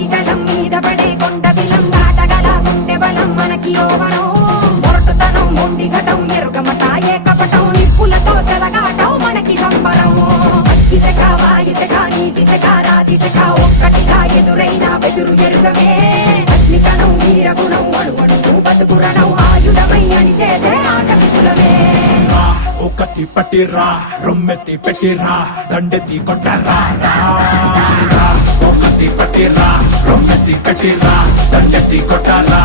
మురికి జలం మీద పడే కొండ బిలం దాటగల గుండె బలం మనకి ఓవరం మొరటుతనం మొండి ఘటం ఎరుగమట ఏ కపటం నిప్పులతో చెలగాటం మనకి సంబరం ఇసక వాయుసక నీటిసక రాతిసక ఒక్కటిగా ఎదురైన బెదురు ఎరుగమే అగ్నికణం వీరగుణం అణువణువు బతుకురణం ఆయుధమై అని చేసే ఆటవికులమే ఒకటి పట్టిరా రొమ్మెత్తి పెట్టిరా దండెత్తి కొట్టరా ఒకటి పట్టిరా రొమ్మెత్తి పెట్టిరా దండెత్తి కొట్టరా